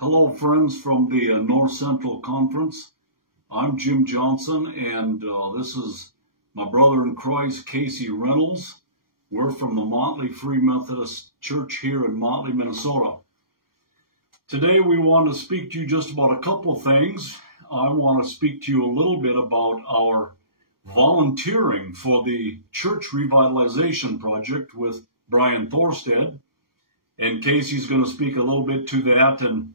Hello, friends from the North Central Conference. I'm Jim Johnson, and this is my brother in Christ, Casey Reynolds. We're from the Motley Free Methodist Church here in Motley, Minnesota. Today we want to speak to you just about a couple of things. I want to speak to you a little bit about our volunteering for the Church Revitalization Project with Brian Thorstead. And Casey's going to speak a little bit to that, and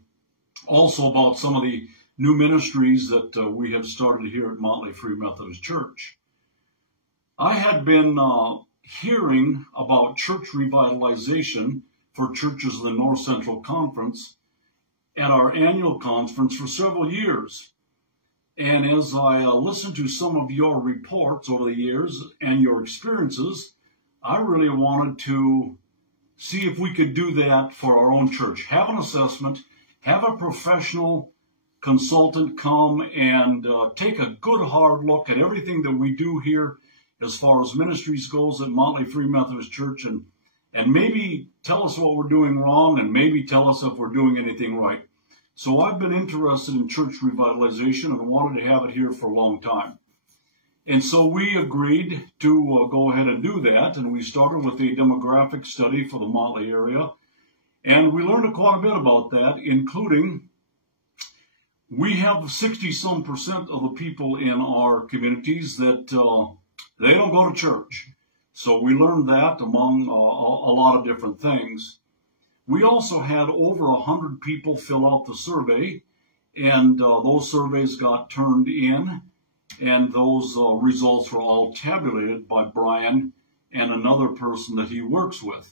also about some of the new ministries that we have started here at Motley Free Methodist Church. I had been hearing about church revitalization for churches of the North Central Conference at our annual conference for several years. And as I listened to some of your reports over the years and your experiences, I really wanted to see if we could do that for our own church. Have an assessment, have a professional consultant come and take a good hard look at everything that we do here as far as ministries goes at Motley Free Methodist Church, and maybe tell us what we're doing wrong and maybe tell us if we're doing anything right. So I've been interested in church revitalization and wanted to have it here for a long time. And so we agreed to go ahead and do that, and we started with a demographic study for the Motley area. And we learned quite a bit about that, including we have 60-some% of the people in our communities that they don't go to church. So we learned that among a lot of different things. We also had over 100 people fill out the survey, and those surveys got turned in, and those results were all tabulated by Brian and another person that he works with.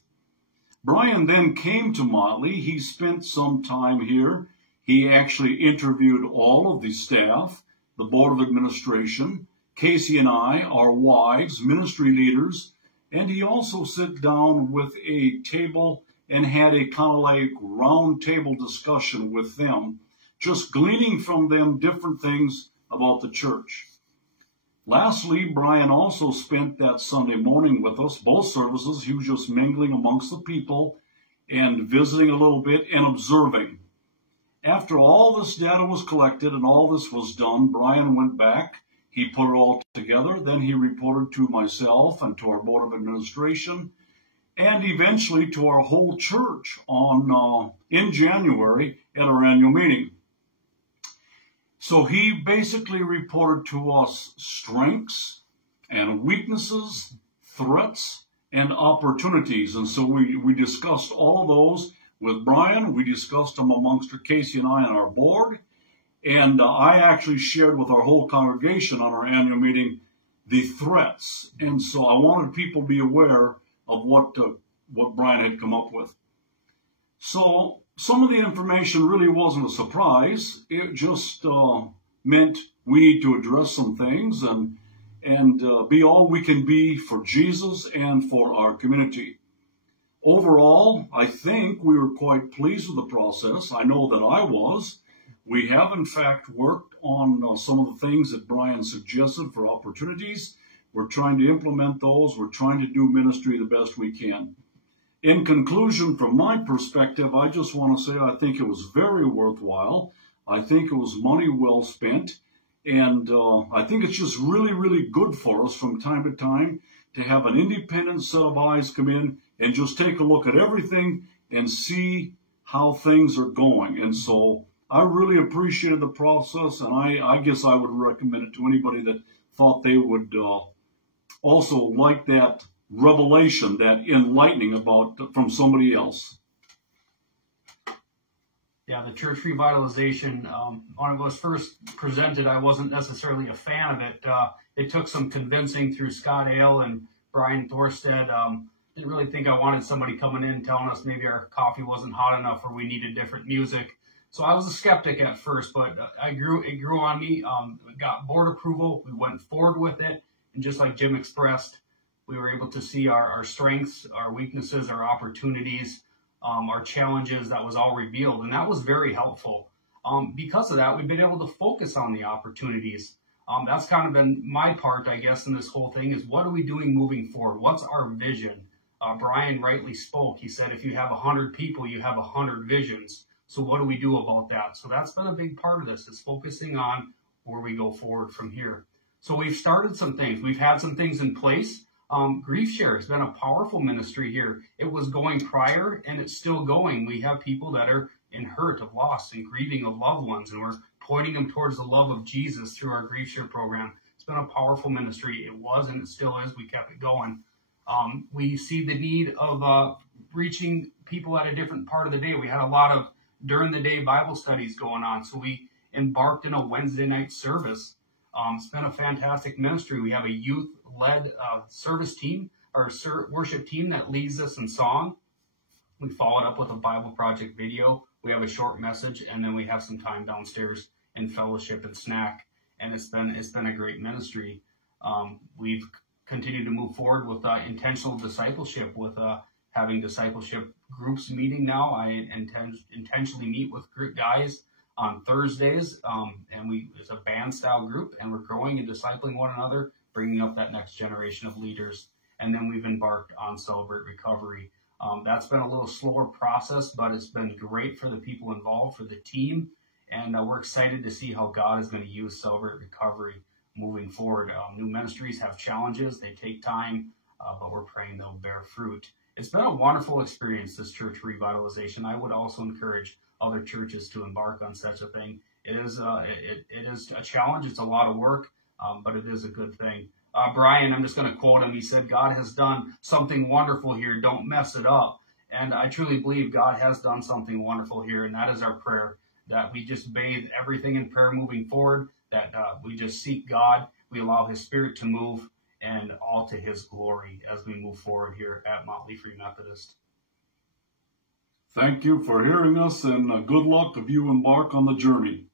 Brian then came to Motley. He spent some time here. He actually interviewed all of the staff, the Board of Administration, Casey and I, our wives, ministry leaders, and he also sat down with a table and had a kind of like round table discussion with them, just gleaning from them different things about the church. Lastly, Brian also spent that Sunday morning with us, both services. He was just mingling amongst the people and visiting a little bit and observing. After all this data was collected and all this was done, Brian went back. He put it all together. Then he reported to myself and to our Board of Administration, and eventually to our whole church in January at our annual meeting. So he basically reported to us strengths and weaknesses, threats, and opportunities. And so we discussed all of those with Brian. We discussed them amongst Casey and I on our board. And I actually shared with our whole congregation on our annual meeting the threats. And so I wanted people to be aware of what Brian had come up with. So some of the information really wasn't a surprise. It just meant we need to address some things and be all we can be for Jesus and for our community. Overall, I think we were quite pleased with the process. I know that I was. We have, in fact, worked on some of the things that Brian suggested for opportunities. We're trying to implement those. We're trying to do ministry the best we can. In conclusion, from my perspective, I just want to say I think it was very worthwhile. I think it was money well spent. And I think it's just really, really good for us from time to time to have an independent set of eyes come in and just take a look at everything and see how things are going. And so I really appreciated the process, and I guess I would recommend it to anybody that thought they would also like that revelation, that enlightening from somebody else. Yeah, the church revitalization, when it was first presented, I wasn't necessarily a fan of it. It took some convincing through Scott Ale and Brian Thorstead. Didn't really think I wanted somebody coming in telling us maybe our coffee wasn't hot enough or we needed different music. So I was a skeptic at first, but it grew on me. We got board approval. We went forward with it. And just like Jim expressed, we were able to see our strengths, our weaknesses, our opportunities, our challenges. That was all revealed. And that was very helpful. Because of that, we've been able to focus on the opportunities. That's kind of been my part, I guess, in this whole thing is what are we doing moving forward? What's our vision? Brian rightly spoke. He said, if you have 100 people, you have 100 visions. So what do we do about that? So that's been a big part of this, is focusing on where we go forward from here. So we've started some things. We've had some things in place. Grief Share has been a powerful ministry here. It was going prior, and it's still going. We have people that are in hurt of loss and grieving of loved ones, and we're pointing them towards the love of Jesus through our Grief Share program. It's been a powerful ministry. It was, and it still is. We kept it going. We see the need of reaching people at a different part of the day. We had a lot of during the day Bible studies going on, so we embarked in a Wednesday night service. It's been a fantastic ministry. We have a youth-led service team, or worship team, that leads us in song. We followed up with a Bible Project video. We have a short message, and then we have some time downstairs in fellowship and snack. And it's been a great ministry. We've continued to move forward with intentional discipleship, with having discipleship groups meeting now. I intentionally meet with guys on Thursdays, and it's a band style group, and we're growing and discipling one another, bringing up that next generation of leaders. And then we've embarked on Celebrate Recovery. That's been a little slower process, but it's been great for the people involved, for the team, and we're excited to see how God is going to use Celebrate Recovery moving forward. New ministries have challenges. They take time, but we're praying they'll bear fruit. It's been a wonderful experience, this church revitalization. I would also encourage other churches to embark on such a thing. It is a challenge. It's a lot of work, but it is a good thing. Brian, I'm just going to quote him. He said, "God has done something wonderful here. Don't mess it up." And I truly believe God has done something wonderful here, and that is our prayer, that we just bathe everything in prayer moving forward, that we just seek God, we allow His Spirit to move, and all to His glory as we move forward here at Motley Free Methodist. Thank you for hearing us, and good luck if you embark on the journey.